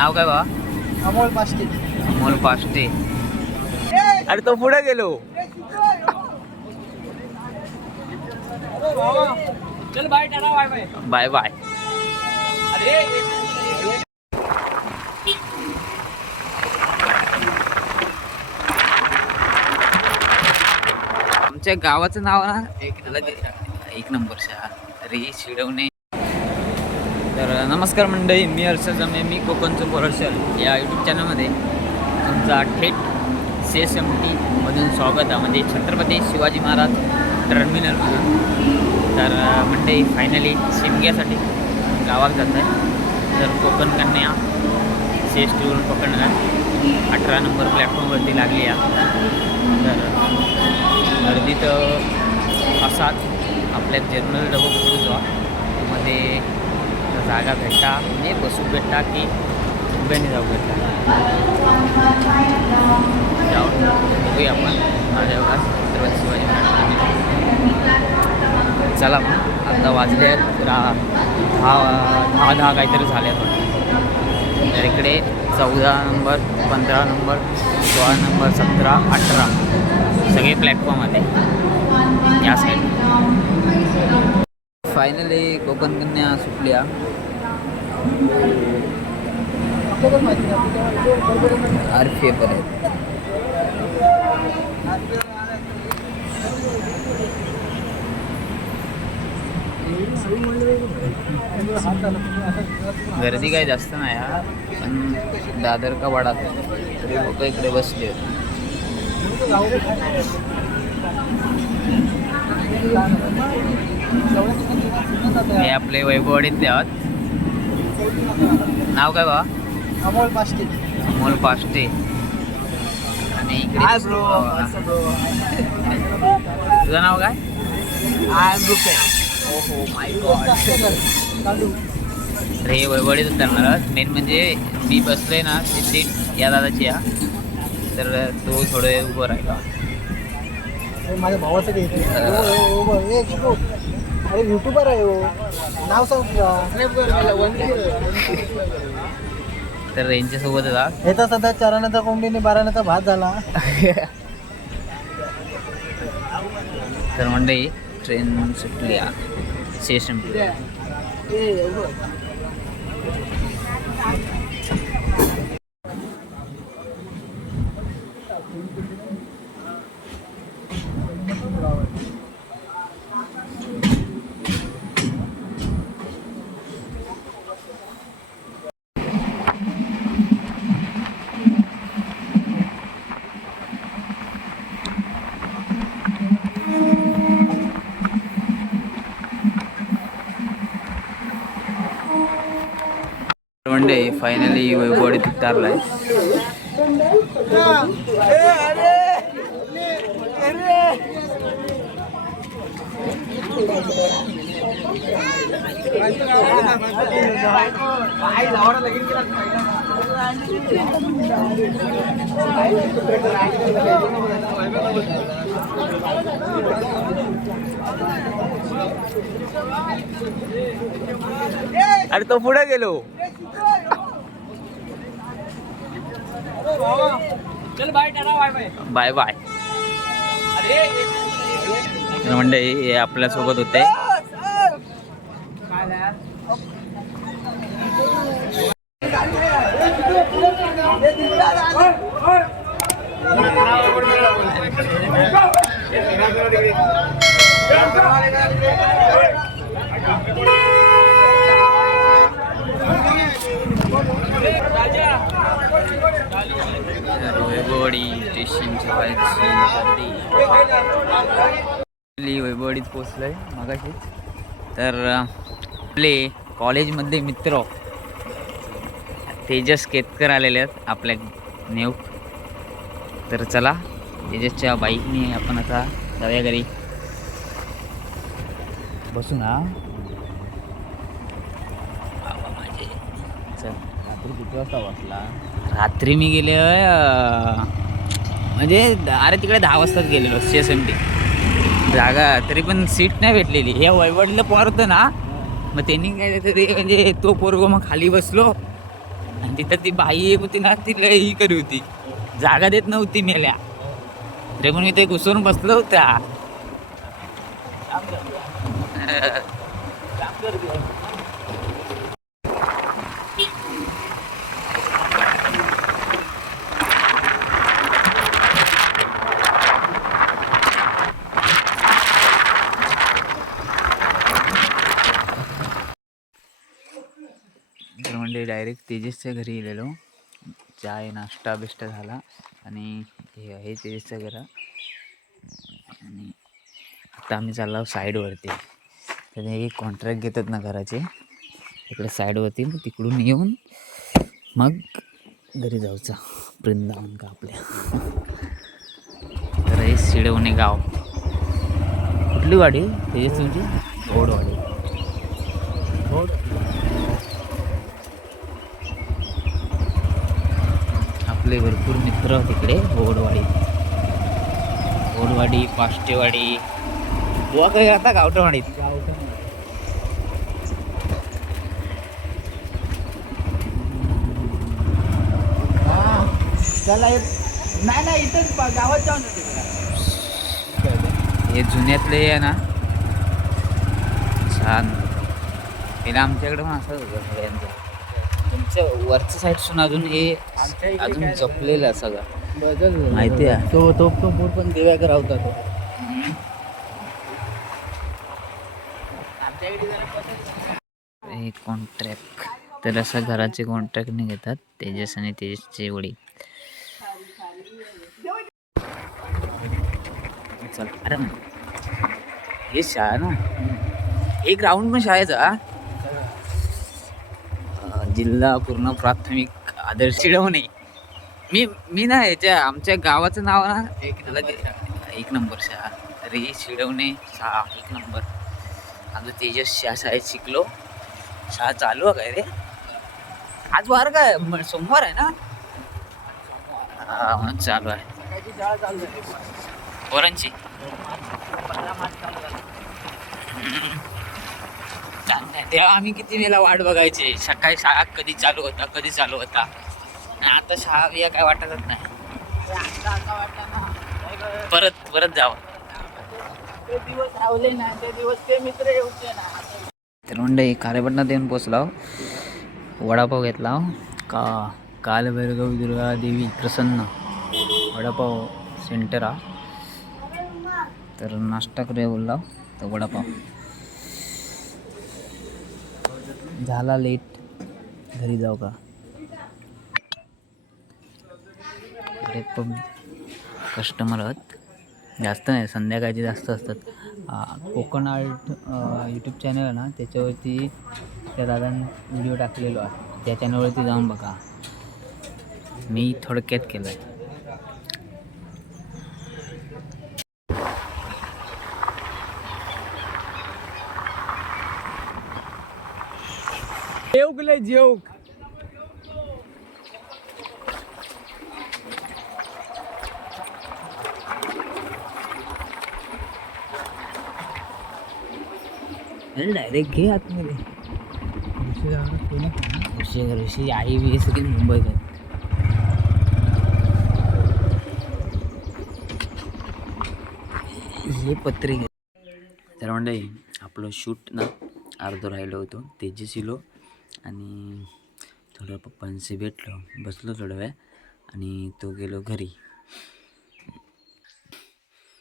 नाव काय बा अमोल पाष्टी अमोल पाष्टे अरे तो पुढे गेलो. चल bye bye. Bye bye bye आमच्या गावाचं नाव ना एक एक नंबर शहा रे शिडवणे तर नमस्कार मंडळी मी हर्षल जमे मी कोकणचं पोरर्षल या यूट्यूब चॅनलमध्ये तुमचा थेट सी एस एम टीमधून स्वागत आहे. म्हणजे छत्रपती शिवाजी महाराज टर्मिनलमधून तर मंडळी फायनली शिमग्यासाठी गावात जात आहे. तर कोकण कन्या सी एस टीवरून पकडणार अठरा नंबर प्लॅटफॉर्मवरती लागली आहे. तर गर्दी तर असाच आपल्या जर्नल डबो पुढे जा मध्ये जागा भेटा. म्हणजे बसू भेटा की उभ्याने जाऊ भेटा. जाऊन बघूया आपण. माझ्या योगात छत्रपती शिवाजी महाराज. चला मग. आता वाजले आहेत. रा दहा दहा दहा काहीतरी झाले आहेत तर इकडे चौदा नंबर पंधरा नंबर सोळा नंबर सतरा अठरा. सगळे प्लॅटफॉर्म आहे या साईड फायनली कोकण कन्या सुटल्या. आरफे परत. गर्दी काही जास्त नाही हा पण दादर का वाडा तरी लोक इकडे बसले. होते हे आपले वैभवडीतले आहात नाव काय बा अमोल पाष्टी. अमोल पाष्टे. आणि इकडे तुझं नाव काय? आय एम रुपे ओहो माय गॉड रे वैभवडीत उतरणार मेन म्हणजे मी बसलोय ना ती सीट या दादाची या. तर तो थोडं उभं राहिला. माझ्या भावाचं अरे युट्यूबर आहे हो नाव सांग तर यांच्यासोबत जा हे तर सध्या चराण्याचा कोंबडीने बाराण्याचा भात झाला तर मंडळी ट्रेन सुटली station मंडळी फायनली वैभवडीत उतारलाय अरे तो पुढे गेलो चल bye tata bye bye. Bye bye. हे आपल्यासोबत होते. वैभवडी स्टेशनच्या बाहेरची गर्दी. वैभवडीत पोचलोय मगाशीच तर आपले कॉलेजमध्ये मित्र तेजस केतकर आलेले आहेत आपल्या नेऊ तर चला तेजसच्या बाईकने आपण आता जाऊया घरी. बसू ना. बाबा माझे. चल. रात्री किती वाजता वाचला रात्री मी गेले म्हणजे अरे तिकडे दहा वाजताच गेलेलो सी एस एम टी जागा तरी पण सीट नाही भेटलेली. हे वैवडलं पोर होतं ना मग त्यांनी काय तरी म्हणजे तो पोरगो मग खाली बसलो. आणि तिथं ती बाई एक होती ना ती लय ही करी होती. जागा देत नव्हती मेल्या. रेगून पण मी ते घुसून बसलो होत्या. तर म्हणजे डायरेक्ट तेजसच्या घरी गेलेलो. चाय नाश्ता बिष्टा झाला. आणि हे आहे तेजसचं घर आणि आता आम्ही चाललो साईडवरती. तर हे कॉन्ट्रॅक्ट घेतात ना घराचे. इकडे साईडवरती मग तिकडून येऊन मग घरी जाऊचा. वृंदावन का आपल्या. तर हे शिडवणे गाव. कुठली वाडी? त्याची तुमची? ओढवाडी. आपले भरपूर मित्र तिकडे बोडवाडी बोडवाडी पाष्टेवाडी. बुवा काय आता गावठवाडीत त्याला नाही नाही इथंच गावात जाऊन हे जुन्यातले आहे ना. छान. पहिला आमच्याकडे पण असंच होतं सगळ्यांचं. वरचं साईडसून अजून हे अजून जपलेलं आहे सगळं. बदल माहिती आहे. तो तो तो मूळ पण देव्याकर होता तो. हे कॉन्ट्रॅक्ट तर असं घराचे कॉन्ट्रॅक्ट नाही घेतात. तेजस आणि तेजसचे वडील चल अरे हे शाळा ना. एक ग्राउंड पण शाळेचा जिल्हा पूर्ण प्राथमिक आदर्श शिडवणे मी मी ना याच्या आमच्या गावाचं नाव ना एक अलग- एक नंबर शाळा रे शिडवणे शाळा एक नंबर. आमचं तेजस शाळा शाळेत शिकलो. शाळा चालू आहे काय रे? आज वार काय? सोमवार आहे ना? हा म्हणून चालू आहे. सकाळची पोरांची पंधरा मार्च चालू झाली चांगलं आहे. तेव्हा आम्ही किती वेळेला वाट बघायची? सकाळी शाळा कधी चालू होता कधी चालू होता? आणि आता शाळा बिया काय वाटतच नाही. परत परत जावं. ते दिवस रावले ना ते दिवस ते मित्र येऊचे ना. तर म्हणजे येऊन पोचलाव वडापाव घेतला. का काल भैरगाव दुर्गा देवी प्रसन्न. वडापाव सेंटर हा तर नाश्ता करूया बोलला. तर वडापाव. झाला लेट. घरी जाऊ का? इकडे पण कस्टमर आहेत. जास्त नाही संध्याकाळचे जास्त असतात. कोकण आर्ट यूट्यूब चॅनल आहे ना त्याच्यावरती त्या दादांनी व्हिडिओ टाकलेलो आहे. त्या चॅनलवरती जाऊन बघा. मी थोडक्यात केलं आहे जेवले जेव डायरेक्ट घे आतमध्ये. ऋषी ऋषी आई बी सगळी मुंबईत आहे हे पत्रे घे तर म्हणजे आपलं शूट ना अर्धं राहिलं होतं. तेजस इलो आणि थोडं पप्पांशी भेटलो बसलो थोडा वेळ आणि तो गेलो घरी.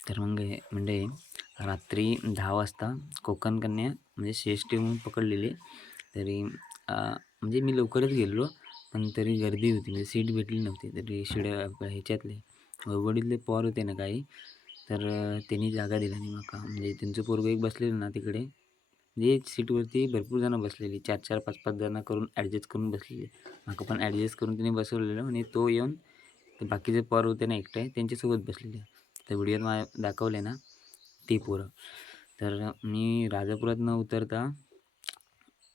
तर मग हे- म्हणजे रात्री दहा वाजता कोकण कन्या म्हणजे सी एस टी म्हणून पकडलेली. तरी म्हणजे मी लवकरच गेलो पण तरी गर्दी होती म्हणजे सीट भेटली नव्हती. तरी शिड्या ह्याच्यातले वडीलले पॉर होते ना काही तर त्यांनी जागा दिला नाही माका म्हणजे त्यांचं पोरगं एक बसलेलं ना तिकडे म्हणजे सीटवरती भरपूर जणं बसलेली चार चार पाच पाच जणं करून ॲडजस्ट करून बसलेले. माका पण ॲडजस्ट करून त्यांनी बसवलेलं आणि तो येऊन ते बाकीचे पोर होते ना एकटे त्यांच्यासोबत बसलेले. तर व्हिडिओत मा दाखवले ना ते पोरं. तर मी राजापुरात न उतरता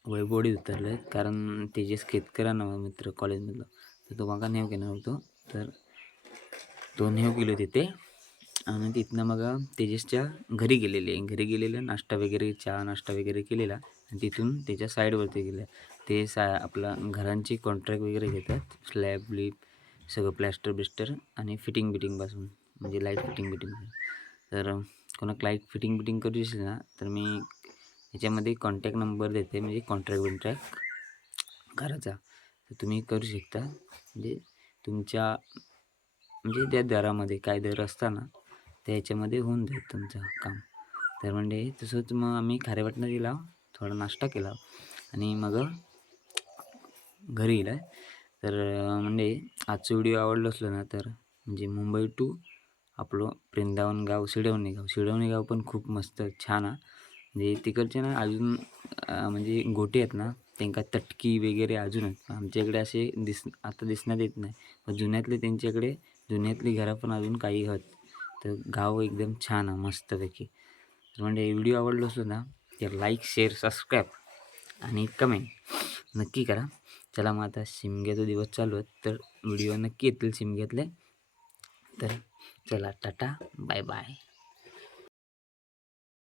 वैभवडीत उतरले आहे कारण तेजस केतकरा ना मित्र कॉलेजमधलं तर तो माका नेव केला होतो. तर तो नेव केलं तिथे. आणि तिथनं मग तेजसच्या घरी गेलेले घरी गेलेलं नाश्ता वगैरे चहा नाश्ता वगैरे केलेला आणि तिथून त्याच्या साईडवरती गेले. ते सा आपलं घरांची कॉन्ट्रॅक्ट वगैरे घेतात. स्लॅब लिप सगळं प्लॅस्टर बिस्टर आणि फिटिंग बिटिंगपासून म्हणजे लाइट फिटिंग बिटिंग तर कोणाक लाइट फिटिंग बिटिंग करू असेल ना तर मी ह्याच्यामध्ये कॉन्टॅक्ट नंबर देते. म्हणजे कॉन्ट्रॅक्ट बिंट्रॅक्ट घराचा. तर तुम्ही करू शकता. म्हणजे तुमच्या म्हणजे त्या दरामध्ये काय दर असताना तर याच्यामध्ये होऊन जाईल तुमचं काम. तर म्हणजे तसंच मग आम्ही खारेवाटनं गेला थोडा नाश्ता केला आणि मग घरी गेला तर म्हणजे आजचं व्हिडिओ आवडलं असलं ना तर म्हणजे मुंबई टू आपलं वृंदावन गाव शिडवणी गाव. शिडवणी गाव पण खूप मस्त छान आहे. म्हणजे तिकडचे ना अजून म्हणजे गोटे आहेत ना त्यांका तटकी वगैरे अजून आहेत. आमच्या इकडे असे दिस आता दिसण्यात येत नाही. पण जुन्यातले त्यांच्याकडे जुन्यातली घरं पण अजून काही आहेत. तर गाव एकदम छान आहे मस्तपैकी. तर म्हणजे व्हिडिओ आवडलो सुद्धा ना तर लाईक शेअर सबस्क्राईब आणि कमेंट नक्की करा. चला मग आता शिमग्याचा दिवस चालू आहेत तर व्हिडिओ नक्की येतील शिमग्यातले. तर चला टाटा बाय बाय